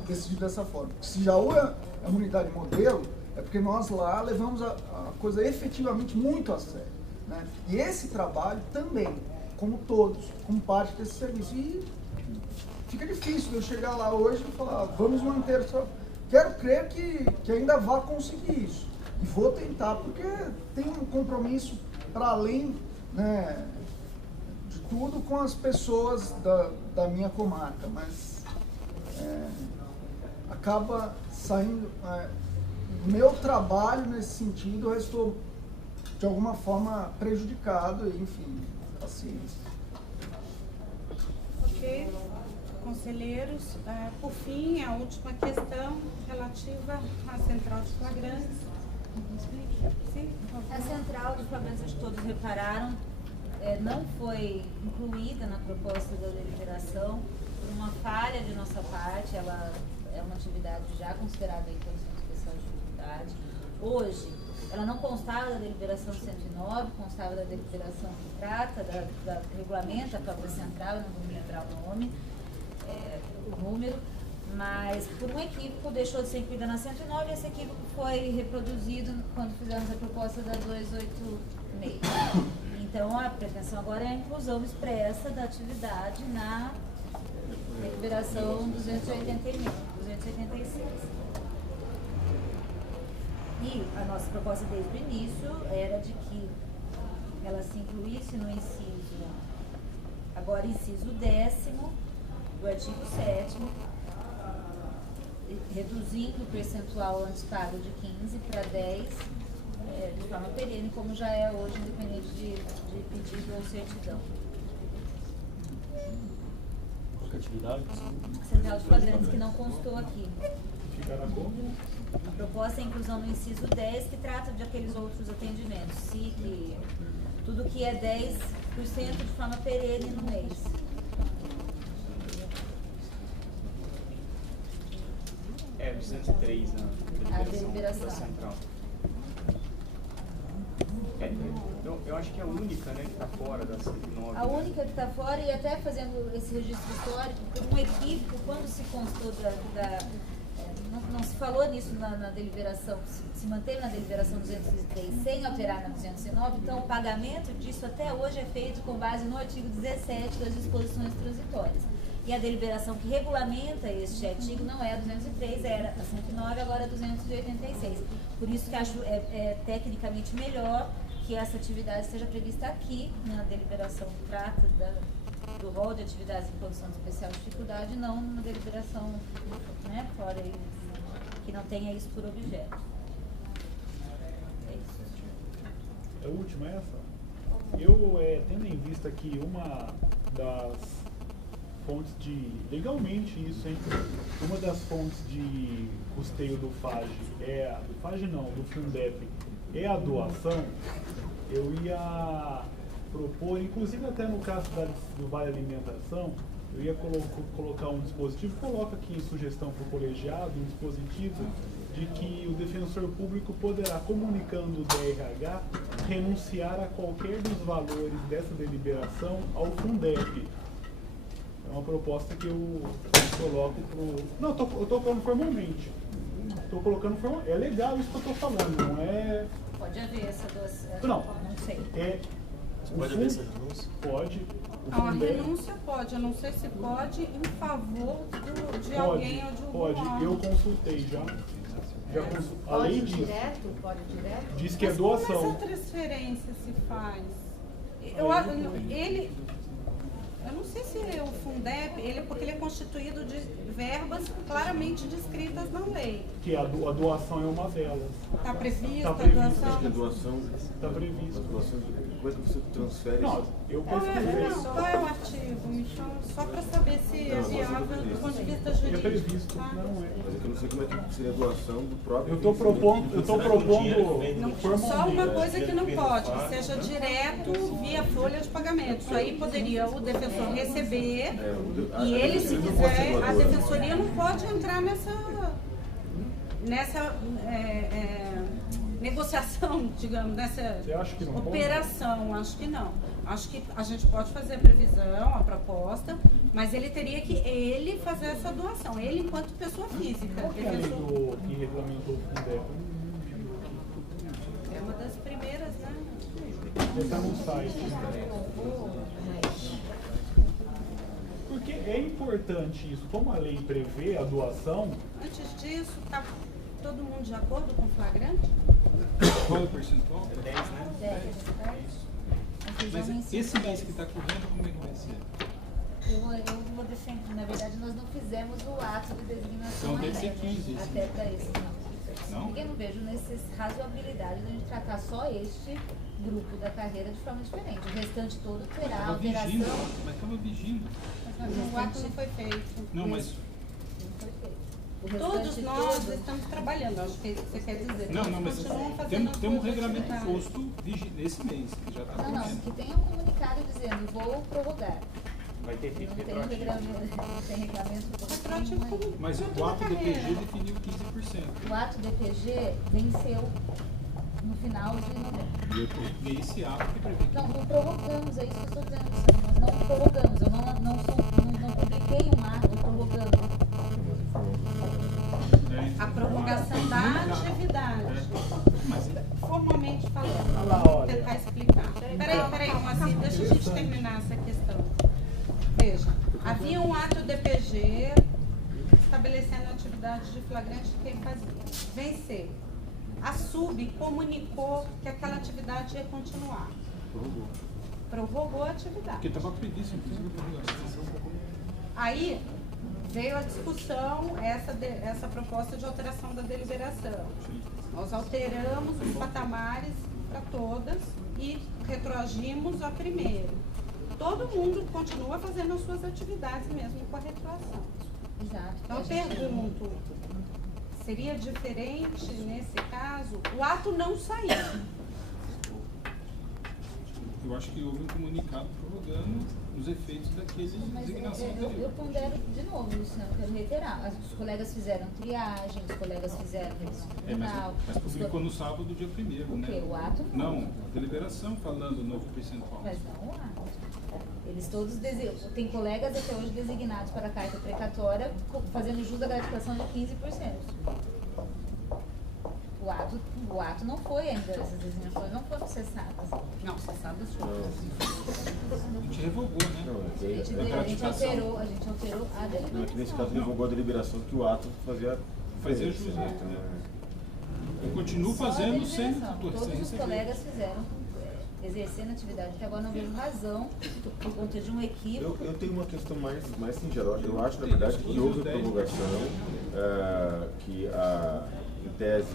decidido dessa forma. Se já é uma unidade modelo, é porque nós lá levamos a coisa efetivamente muito a sério, né? E esse trabalho também, como todos, como parte desse serviço. E fica difícil eu chegar lá hoje e falar, vamos manter só. Quero crer que ainda vá conseguir isso. E vou tentar, porque tem um compromisso para além, né, de tudo com as pessoas da minha comarca, mas acaba saindo. Meu trabalho nesse sentido, eu estou de alguma forma prejudicado, enfim, assim. Ok, conselheiros, por fim, a última questão relativa à central de flagrantes. Sim, por favor. A central de flagrantes, acho que todos repararam, não foi incluída na proposta da deliberação por uma falha de nossa parte. Ela é uma atividade já considerada aí pelo Centro Especial de Atividade. Hoje, ela não constava da deliberação 109, constava da deliberação que trata, da regulamenta a própria central, eu não vou me lembrar o nome, o número, mas por um equívoco deixou de ser incluída na 109 e esse equívoco foi reproduzido quando fizemos a proposta da 286. Então, a pretensão agora é a inclusão expressa da atividade na deliberação 286. E a nossa proposta desde o início era de que ela se incluísse no inciso, a Agora, inciso 10º do artigo 7º, reduzindo o percentual antes pago de 15 para 10, de forma perene, como já é hoje, independente de pedido ou certidão. Central de flagrantes, que não constou aqui. A proposta é a inclusão no inciso 10, que trata de aqueles outros atendimentos, SIC, tudo que é 10% de forma perene no mês. É, 203 na deliberação da central. Eu acho que é a única, né, que está fora da 109. A única que está fora, e até fazendo esse registro histórico, por um equívoco, quando se constou não se falou nisso na deliberação, se manteve na deliberação 203 sem alterar na 209, então o pagamento disso até hoje é feito com base no artigo 17 das disposições transitórias. E a deliberação que regulamenta este artigo não é a 203, era a 109, agora a 286. Por isso que acho tecnicamente melhor que essa atividade esteja prevista aqui, na deliberação que trata do rol de atividades em condição de especial dificuldade, não na deliberação, né, fora aí, que não tenha isso por objeto. É isso. É a última essa? Eu, tendo em vista que uma das fontes de... Legalmente isso, hein? Uma das fontes de custeio do FAGE do FAGE não, do Fundep, é a doação. Eu ia propor, inclusive até no caso do Vale Alimentação, eu ia colocar um dispositivo, coloca aqui sugestão para o colegiado, um dispositivo de que o defensor público poderá, comunicando o DRH, renunciar a qualquer dos valores dessa deliberação ao Fundep. É uma proposta que eu coloco pro... Não, eu estou falando formalmente. Estou colocando formalmente. É legal isso que eu estou falando, não é... Pode haver essa doação? Não. Não sei. Pode haver essa renúncia? Pode. A renúncia pode, eu não sei se pode em favor de alguém ou de algum Pode, órgão. eu consultei já. Além disso, direto? Pode direto? Diz que é Mas doação. como essa transferência se faz? Eu não sei se o Fundep, porque ele é constituído de verbas claramente descritas na lei. Que a doação é uma delas. Está prevista Tá previsto. a doação? Acho que a doação... Está previsto. A doação, como é que você transfere? Não, eu pesquisei. Qual é o artigo? Me chama, só para saber se é viável do ponto de vista jurídico. É previsto, tá? não é. Mas é que eu não sei como é que seria a doação do próprio... Eu estou propondo Só uma coisa que não pode, que seja direto via folha de pagamento. Isso aí poderia o defensor receber e ele, se quiser, a defensoria não pode entrar nessa negociação, digamos, nessa operação. Acho que não. Acho que a gente pode fazer a previsão, a proposta, mas ele teria que fazer essa doação, ele enquanto pessoa física. Qual que é a lei que regulamentou o Fundep? É uma das primeiras, né? Está no site. Porque é importante isso. Como a lei prevê a doação... Antes disso, está todo mundo de acordo com o flagrante? Qual é o percentual? 10, né? 10. Mas esse mês que está correndo, como é que vai ser? Eu vou defender. Na verdade, nós não fizemos o ato de designação. Então deve ser 15. Até para esse, não. Não? Porque eu não vejo razoabilidade de a gente tratar só este grupo da carreira de forma diferente. O restante todo terá alteração. Mas estava vigindo. O ato não foi feito. Não, mas... Todos nós estamos trabalhando, acho que você quer dizer. Não, mas temos um regulamento posto nesse mês, que já está Não, que tenha um comunicado dizendo, vou prorrogar. Vai ter efeito Não retroativo. tem regulamento. Mas o ato DPG definiu 15%. O ato DPG venceu no final de novembro. E esse ato que prevê. Não prorrogamos, é isso que eu estou dizendo. Nós não prorrogamos, eu não publiquei um ato prorrogando. A prorrogação da atividade. Formalmente falando, vou tentar explicar. Peraí, Moacir, deixa a gente terminar essa questão. Veja, havia um ato DPG estabelecendo a atividade de flagrante de quem fazia. Venceu. A SUB comunicou que aquela atividade ia continuar. prorrogou a atividade. Porque estava previsto, inclusive, a prorrogação. Aí veio a discussão, essa proposta de alteração da deliberação. Nós alteramos os patamares para todas e retroagimos a primeiro. Todo mundo continua fazendo as suas atividades mesmo com a retroação. Exato. Então eu pergunto, seria diferente nesse caso? O ato não saiu. Eu acho que houve um comunicado prorrogando os efeitos daquele designação anterior. Eu pondero de novo, Luciano, quero reiterar. Os colegas fizeram triagem, os colegas fizeram revisão final. Mas publicou no sábado do dia 1º, O quê? né? O ato? Não, a deliberação falando novo percentual. Mas não o ato. Eles todos tem colegas até hoje designados para a carta precatória, fazendo jus à gratificação de 15%. O ato não foi ainda, essas designações não foram cessadas. Não, cessadas foram. A gente revogou, né? Não, A gente alterou a não, deliberação. aqui nesse caso revogou a deliberação que o ato fazia Fazia jus, né? Eu continuo fazendo sem Todos os receber. colegas fizeram, exercendo atividade. Até agora não vejo razão, por conta de um equívoco. Eu tenho uma questão mais singela. Eu acho, na verdade, que houve a prorrogação, que em tese,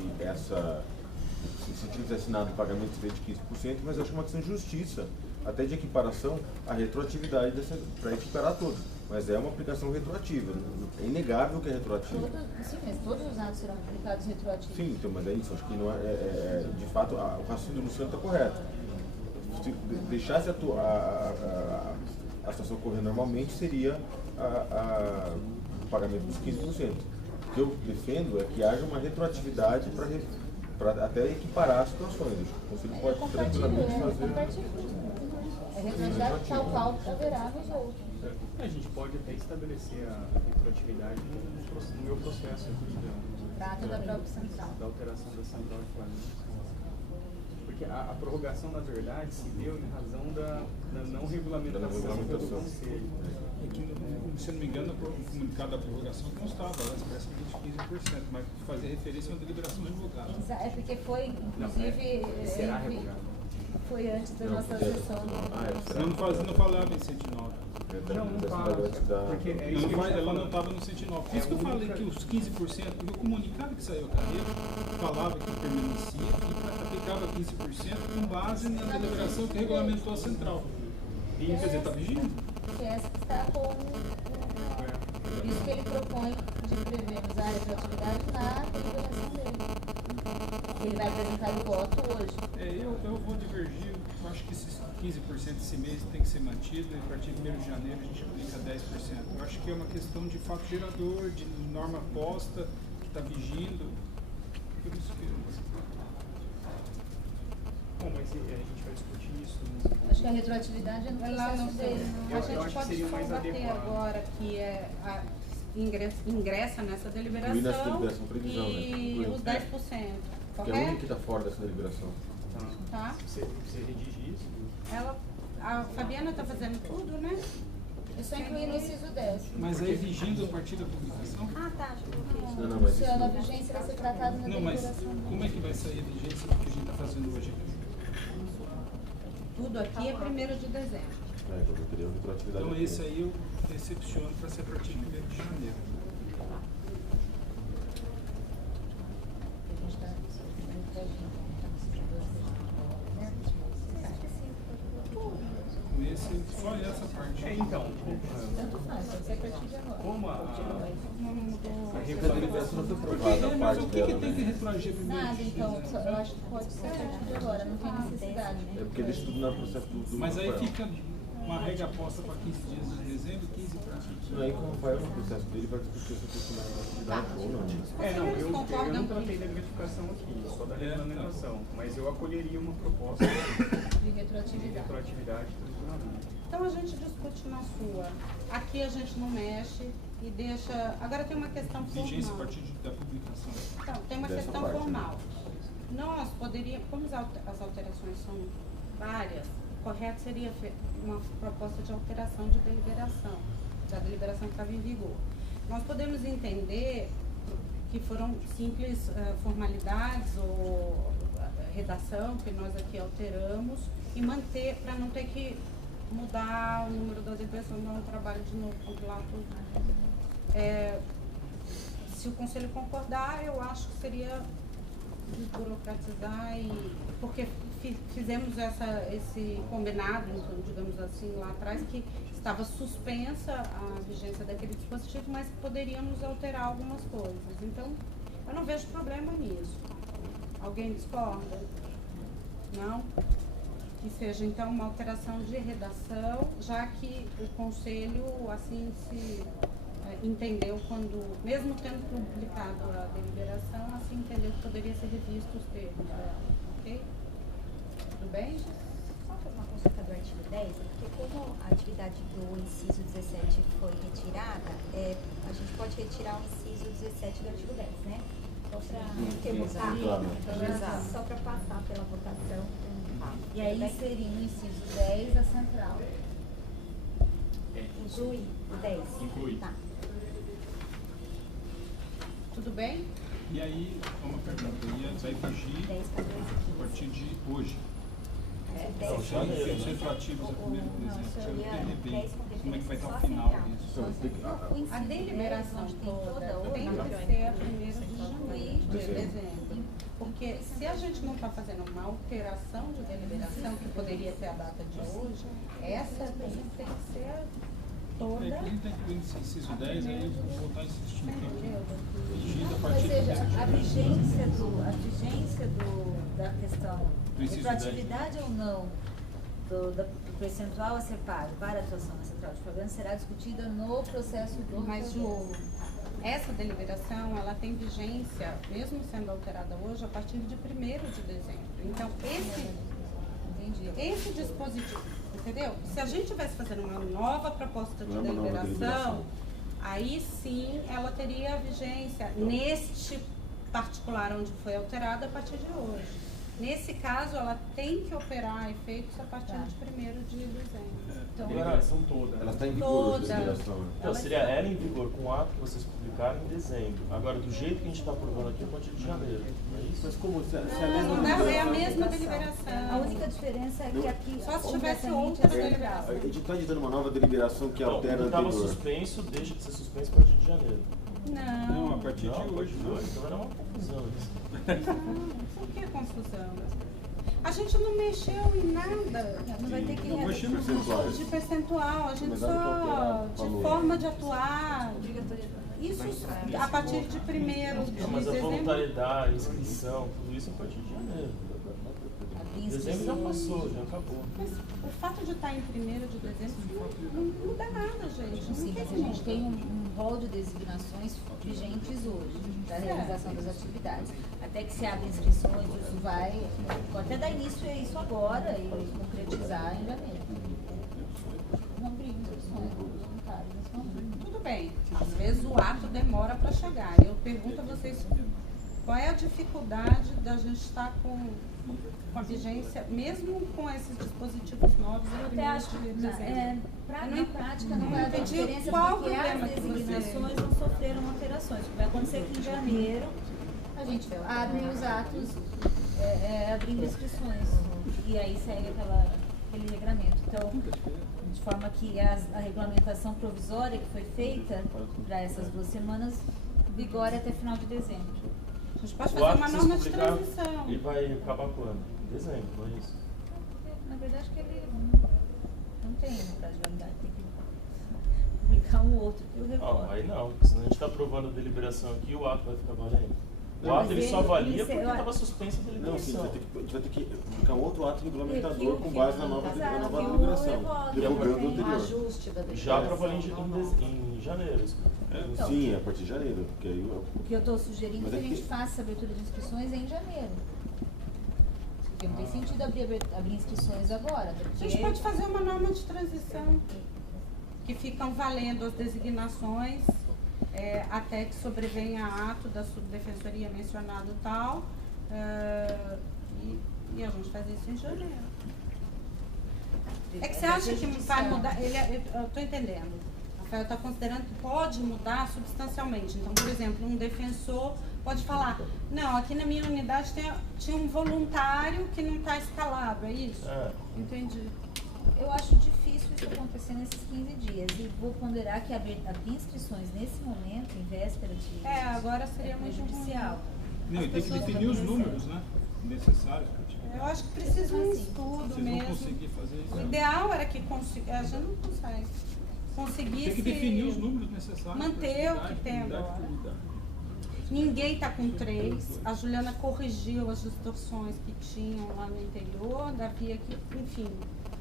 se tivesse assinado o pagamento seria de 15%, mas eu acho uma questão de justiça, até de equiparação à retroatividade para equiparar todos. Mas é uma aplicação retroativa. É inegável que é retroativa. Sim, mas todos os atos serão aplicados retroativos. Sim, então, mas é isso. Acho que não de fato, o raciocínio do Luciano está correto. Se deixasse a situação correr normalmente, seria o pagamento dos 15%. O que eu defendo é que haja uma retroatividade para até equiparar as situações. O Conselho pode tranquilamente fazer. É retroatividade tal qual haverá nos outros. A gente pode até estabelecer a retroatividade no meu processo aqui Trata da própria central. da alteração da central de pagamento. Porque a prorrogação, na verdade, se deu em razão da não regulamentação pelo Conselho. É que, se eu não me engano, o comunicado da prorrogação constava, ela expressa de 15%, mas fazia referência a uma deliberação revogada. É porque foi, inclusive, Será revogado. foi antes da nossa sessão. Não falava em 109. Não fala, porque é isso que Ela não estava no 109. Por isso que eu falei que os 15%, porque o comunicado que saiu a Carreira falava que permanecia e aplicava 15% com base na deliberação que regulamentou a central. E, quer dizer, está vigiando. Que essa está com. Por isso que ele propõe de prevermos a retroatividade na deliberação dele. Ele vai apresentar o voto hoje. Eu vou divergir. Eu acho que esses 15% esse mês tem que ser mantido e a partir de 1º de janeiro a gente aplica 10%. Eu acho que é uma questão de fato gerador, de norma posta, que está vigindo. Por isso que... Bom, mas a gente vai discutir isso. Né? Acho que a retroatividade é no Lá processo no dele. A Eu gente acho que pode seria só mais bater adequado. agora que ingressa nessa deliberação, Incluir nessa deliberação previsão, e né? os 10%. Que é o único Correto? que está fora dessa deliberação. Tá? Você redige isso? A Fabiana está fazendo tudo, né? Eu só incluí no inciso 10. Mas aí vigindo a partir da publicação? Ah, tá. Não, mas isso Luciano, a vigência vai ser tratada na Não, mas deliberação. como é que vai sair a vigência do que a gente está fazendo hoje aqui? Tudo aqui é 1º de dezembro. eu queria retroatividade. Então esse aí eu recepciono para ser a partir de 1º de janeiro. Esse, só essa parte. Então, Tanto faz, pode ser a partir de agora. como a A deliberação não foi aprovada, a Mas parte o que, dela, tem que né? retroagir primeiro? Nada, então, eu acho que pode ser a partir de agora, não tem necessidade. É porque deixa tudo no processo do Mas aí Rafael. fica uma regra posta para 15 dias de dezembro e 15 para... Aí com o Rafael, no processo dele, vai discutir essa questão da atividade ou não. eu não tratei da gratificação aqui, só da regulamentação, mas eu acolheria uma proposta De de retroatividade. retroatividade tranquilamente. Então a gente discute na sua. Aqui a gente não mexe e deixa. Agora tem uma questão Vigência a formal. partir da publicação. Então, tem uma Dessa questão parte, formal. Nós poderíamos, como as alterações são várias, o correto seria uma proposta de alteração de deliberação, da deliberação que estava em vigor. Nós podemos entender que foram simples formalidades ou redação que nós aqui alteramos e manter, para não ter que mudar o número das impressões, dar um trabalho de novo, compilar tudo. Se o conselho concordar, eu acho que seria desburocratizar, porque fizemos esse combinado, então, digamos assim, lá atrás, que estava suspensa a vigência daquele dispositivo, mas poderíamos alterar algumas coisas. Então, eu não vejo problema nisso. Alguém discorda? Não? Que seja, então, uma alteração de redação, já que o conselho, assim, se entendeu quando, mesmo tendo publicado a deliberação, assim, entendeu que poderia ser revisto os termos dela, ok? Tudo bem? Só uma consulta do artigo 10, porque como a atividade do inciso 17 foi retirada, a gente pode retirar o inciso 17 do artigo 10, né? Só para passar pela votação. E aí seria no inciso 10 a central. Inclui o 10. Inclui. Tá. Tudo bem? E aí, uma pergunta, vai fugir a partir de hoje? Os retroativos a 1º de dezembro, TRB, como é que vai estar o final disso? A deliberação toda tem que ser a 1º de dezembro. Porque se a gente não está fazendo uma alteração de deliberação, que poderia ter a data de hoje, essa tem que ser toda. É que a gente está incluindo esse inciso 10, aí eu vou voltar a insistir aqui. Ou seja, a vigência da questão, retroatividade ou não do percentual a ser pago para a atuação na central de flagrante será discutida no processo do Mas essa deliberação, ela tem vigência, mesmo sendo alterada hoje, a partir de 1º de dezembro. Então, esse dispositivo, entendeu? Se a gente estivesse fazendo uma nova proposta de deliberação, aí sim ela teria vigência neste particular onde foi alterada a partir de hoje. Nesse caso, ela tem que operar efeitos a partir de 1º de dezembro. Então, a deliberação toda. Ela está em vigor hoje, a deliberação. Então, seria ela em vigor com o ato que vocês publicaram em dezembro. Agora, do jeito que a gente está aprovando aqui, a partir de janeiro. Não é isso? Mas como se é a mesma deliberação. A única diferença é que aqui só se tivesse outra deliberação. A gente está editando uma nova deliberação que altera a anterior. Estava suspenso, deixa de ser suspenso a partir de janeiro. Não, a partir de hoje. Então era uma confusão isso. Por que confusão? A gente não mexeu em nada. Não vai ter que de percentual. A gente só de forma de atuar. Isso a partir de 1º de dezembro. Mas a voluntariedade, a inscrição, tudo isso a partir de janeiro. Dezembro já passou, já acabou. Mas o fato de estar em 1º de dezembro não muda nada, gente. Sim, mas a gente tem um rol de designações vigentes hoje para a realização das atividades. Até que se abre inscrições, isso vai até dar início a isso agora e concretizar em janeiro. Não abrimos inscrições voluntárias. Tudo bem, às vezes o ato demora para chegar. Eu pergunto a vocês qual é a dificuldade da gente estar com a vigência, mesmo com esses dispositivos novos. Eu até acho que na prática não vai haver diferença, porque as designações não sofreram alterações. O que vai acontecer é que em janeiro a gente abre os atos abrindo inscrições e aí segue aquele regramento. Então, de forma que a regulamentação provisória que foi feita para essas 2 semanas vigore até final de dezembro. A gente pode fazer uma norma de transição. E vai acabar quando? Em dezembro, não é isso? Na verdade, que ele não tem prazo de validade, tem que publicar um outro que o revoga. Aí não, porque senão a gente está aprovando a deliberação aqui e o ato vai ficar valendo. O ato ele só valia porque estava suspensa a deliberação. Não, sim, a gente vai ter que publicar um outro ato regulamentador com base na nova deliberação, revogando o anterior. Já para valer em janeiro. Então, sim, a partir de janeiro. Porque aí o que eu estou sugerindo é que a gente faça a abertura de inscrições em janeiro. Porque não tem sentido abrir inscrições agora. A gente pode fazer uma norma de transição que ficam valendo as designações até que sobrevenha ato da subdefensoria mencionado tal, e a gente faz isso em janeiro. É que você acha que vai mudar? Eu estou entendendo. O Rafael está considerando que pode mudar substancialmente. Então, por exemplo, um defensor pode falar, não, aqui na minha unidade tinha um voluntário que não está escalado, é isso? Entendi. Eu acho difícil isso acontecer nesses 15 dias e vou ponderar que abrir inscrições nesse momento, em véspera de... agora seria muito judicial. Não, e tem que definir os números, né? Necessários para atividade. Eu acho que precisa um estudo Vocês mesmo. vão conseguir fazer isso? O ideal era que a gente não conseguisse tem que definir os números necessários. Manter o que tem agora. Ninguém está com 3. A Juliana corrigiu as distorções que tinham lá no interior, da via que, enfim,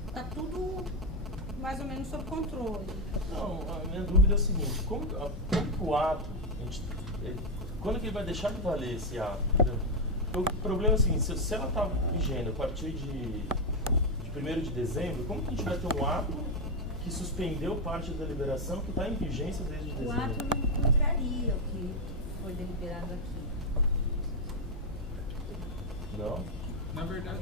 está tudo mais ou menos sob controle. Não, a minha dúvida é o seguinte, como que o ato, quando que ele vai deixar de valer esse ato? Entendeu? O problema é o seguinte, se ela está vigendo a partir de 1º de dezembro, como que a gente vai ter um ato que suspendeu parte da deliberação que está em vigência desde dezembro? O ato não contraria o que foi deliberado aqui. Não? Na verdade,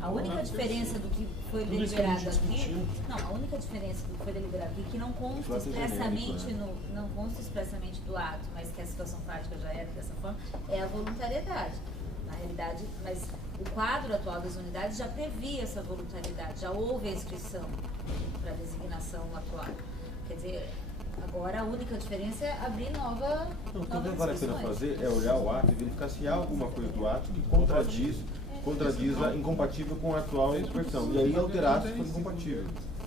a única diferença do que foi deliberado aqui, não, a única diferença do que foi deliberado aqui que não consta expressamente não consta expressamente do ato, mas que a situação prática já era dessa forma, é a voluntariedade. Na realidade, mas o quadro atual das unidades já previa essa voluntariedade, já houve a inscrição para a designação atual. Quer dizer, agora a única diferença é abrir nova Então, o que vale a pena fazer é olhar o ato e verificar se há alguma coisa do ato que contradiz a incompatível com a atual versão. E aí alterar se for incompatível.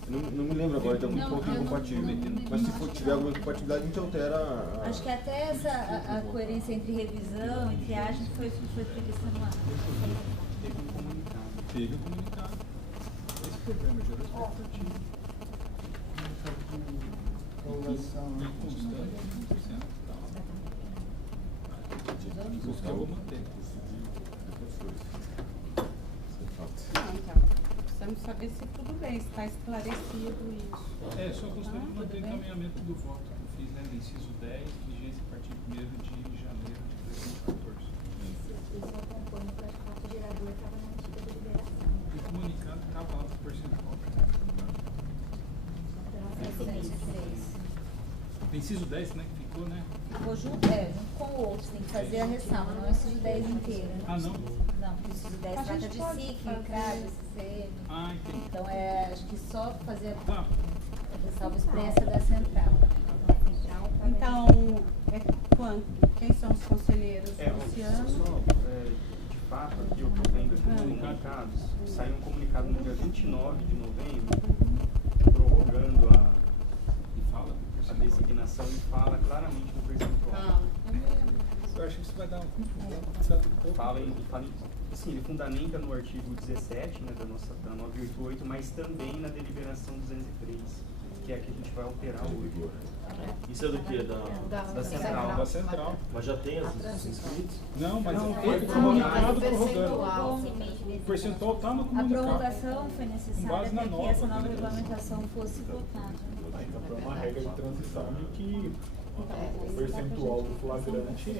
Não me lembro agora de algum ponto incompatível. Mas se tiver alguma incompatibilidade, a gente altera Acho que até a coerência entre revisão e triagem foi prevista no ato. Teve um comunicado. Esse problema gerou expectativa. Eu vou manter. Então, precisamos saber se tudo bem, se está esclarecido isso. Só gostaria de manter o encaminhamento do voto que eu fiz, né, no inciso 10, vigência a partir de 1º de janeiro de 2014. Eu só acompanho que o gerador estava na antiga deliberação. O comunicado estava lá no percentual. Inciso 10, né, que ficou, né? Ficou junto com o outro, tem que fazer a ressalva, não é o inciso 10 inteiro. Né? Ah, não? Não, porque o inciso 10 trata de SIC, CRAD, CCM. Entendi. Então, acho que só fazer a ressalva expressa da central. Então, quem são os conselheiros? Luciano? De fato, aqui eu estou vendo aqui nos comunicados, saiu um comunicado no dia 29 de novembro, prorrogando a designação e fala claramente no percentual. Eu acho que isso vai dar um fala assim, ele fundamenta no artigo 17, né, da 988, mas também na deliberação 203, que é a que a gente vai alterar hoje. Isso é do que? Da central. Da central. Mas já tem os inscritos? Não, mas o comunicado prorrogando. O percentual está no comunicado. A prorrogação foi necessária para que essa nova regulamentação fosse votada. Então, foi uma regra de transição em que o percentual do flagrante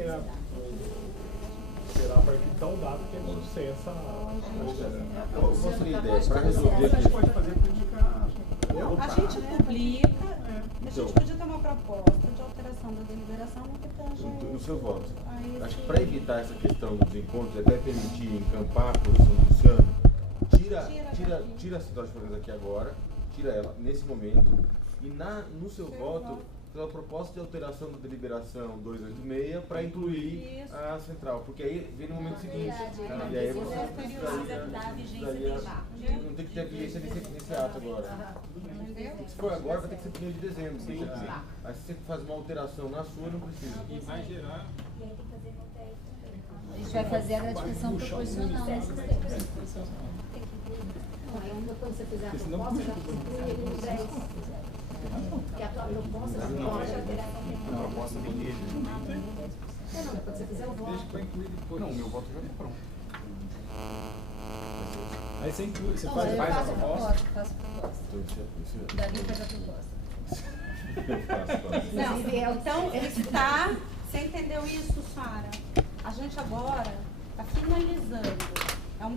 será a partir de tal data que é quando cessa Qual seria a ideia? Para resolver a gente pode fazer publicar. A gente publica, a gente podia ter uma proposta de alteração da deliberação no que tange no seu voto. Acho que para evitar essa questão dos encontros e até permitir encampar a posição do Luciano, tira a situação de aqui agora, tira ela nesse momento e no seu voto pela proposta de alteração da deliberação 286 para incluir a central, porque aí vem no momento seguinte. E aí você não tem que ter vigência nesse ato agora. Se for agora, vai ter que ser 1º de dezembro. Aí se você faz uma alteração na sua, não precisa. E vai gerar. A gente vai fazer a gratificação proporcional nesses tempos. Quando você fizer a proposta, já inclui ele no 10. Porque a tua proposta A proposta vem dele. Quando você fizer o voto. Não, o meu voto já é pronto. Aí você inclui, você faz a proposta. Faço a proposta. Davi faz a proposta. Não, então, você entendeu isso, Sara? A gente agora está finalizando.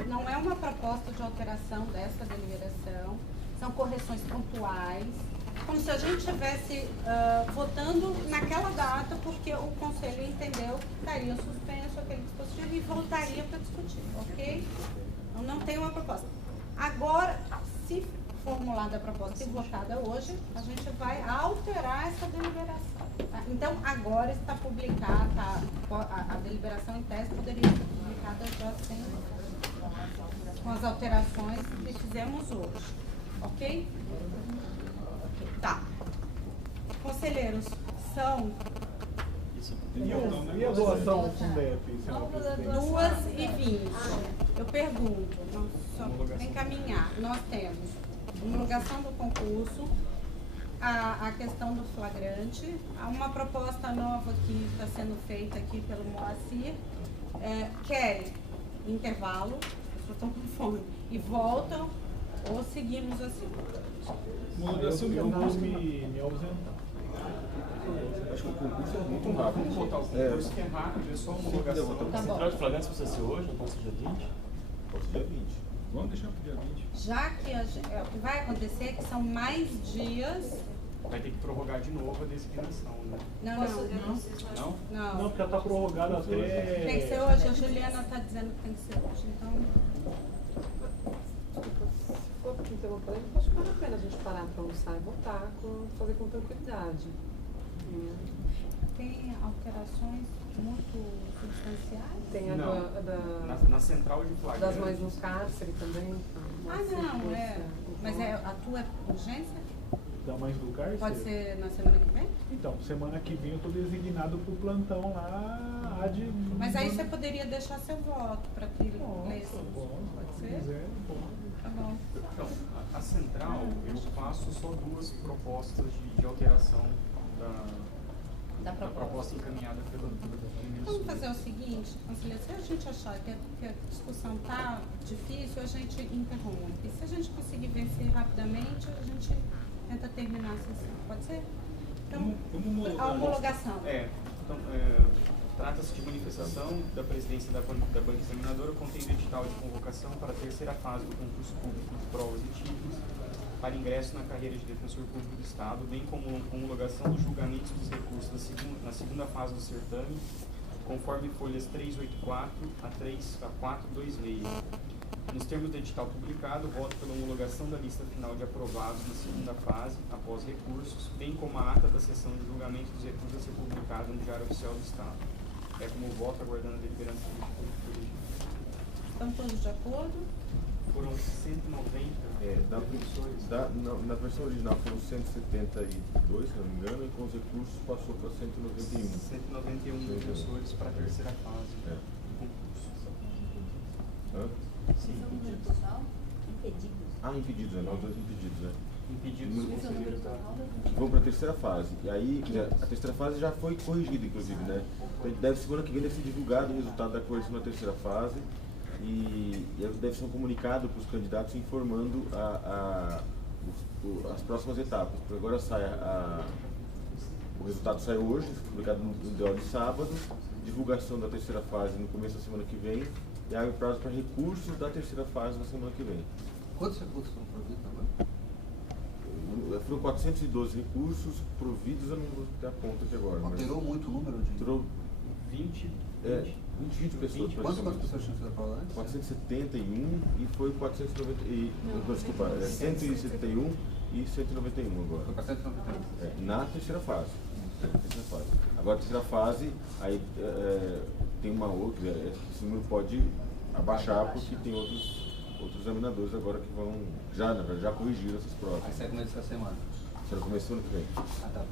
Não é uma proposta de alteração dessa deliberação. são correções pontuais, como se a gente estivesse votando naquela data, porque o Conselho entendeu que estaria suspenso aquele dispositivo e voltaria para discutir, ok? Então, não tem uma proposta. Agora, se formulada a proposta e votada hoje, a gente vai alterar essa deliberação. Tá? Então, agora está publicada, a deliberação em tese poderia ser publicada já com as alterações que fizemos hoje, ok? Tá. Conselheiros, são... E a doação com DEP? 2h20. Eu pergunto, só para encaminhar, nós temos homologação do concurso, a questão do flagrante, há uma proposta nova que está sendo feita aqui pelo Moacir, querem intervalo, as pessoas estão com fome, e voltam, ou seguimos assim? Homologação do concurso me ausentar. Acho que o concurso é muito rápido. Vamos botar o concurso que é rápido, é só homologação. Tá bom. Central de flagrantes precisa ser hoje, não pode ser dia 20? Pode ser dia 20. Vamos deixar pro dia 20. Já que o que vai acontecer é que são mais dias. Vai ter que prorrogar de novo a designação, né? Não. Não, porque ela está prorrogada até... Tem que ser hoje, a Juliana está dizendo que tem que ser hoje, então... Se for para interromper, acho que vale a pena a gente parar para almoçar e voltar, fazer com tranquilidade. Tem alterações muito substanciais? Tem a Não. Na central de flagrante. das mães no cárcere também. Mas a tua é urgência? Da mães do cárcere? Pode ser na semana que vem? Então, semana que vem eu estou designado para o plantão lá de... Mas aí você poderia deixar seu voto para que ele lesse. Pode Se ser? quiser, Tá bom. Então, a central, eu faço só 2 propostas de alteração da proposta encaminhada pelo Vamos fazer o seguinte, conselheiro, se a gente achar que a discussão está difícil, a gente interrompe. Se a gente conseguir vencer rapidamente, a gente tenta terminar a sessão. Pode ser? Então, a homologação. Trata-se de manifestação da presidência da banca examinadora contendo edital de convocação para a terceira fase do concurso público de provas e títulos para ingresso na carreira de defensor público do Estado, bem como homologação dos julgamentos dos recursos na segunda fase do certame, conforme folhas 384 a 426. Nos termos do edital publicado, voto pela homologação da lista final de aprovados na segunda fase, após recursos, bem como a ata da sessão de julgamento dos recursos a ser publicada no Diário Oficial do Estado. É como voto aguardando a deliberação do colegiado. Estão todos de acordo? Foram 190 defensores. Na versão original foram 172, se não me engano, e com os recursos passou para 191. 191 defensores para a terceira fase do concurso. Esse é o número total? Impedidos. Impedidos, nós 2 impedidos, né? Impedidos, Esse é o número total? Vamos para a terceira fase. E aí, a terceira fase já foi corrigida, inclusive, né? Semana que vem deve ser divulgado o resultado da correção da terceira fase e deve ser um comunicado para os candidatos informando as próximas etapas. Porque agora o resultado sai hoje, publicado no DO de sábado, divulgação da terceira fase no começo da semana que vem e abre prazo para recursos da terceira fase na semana que vem. Quantos recursos foram providos agora? Foram 412 recursos providos, eu não vou ter a conta aqui agora. Alterou muito o número de... Alterou 20 pessoas. Quantas pessoas tinham sido aprovadas antes? 471 e foi 171 e 191 agora. Foi para 191. Na terceira fase. Agora a terceira fase, aí tem uma outra, esse número pode abaixar porque tem outros examinadores agora que vão, já corrigiram essas provas. Aí sai começo dessa semana. Será começo ano que vem. Tá.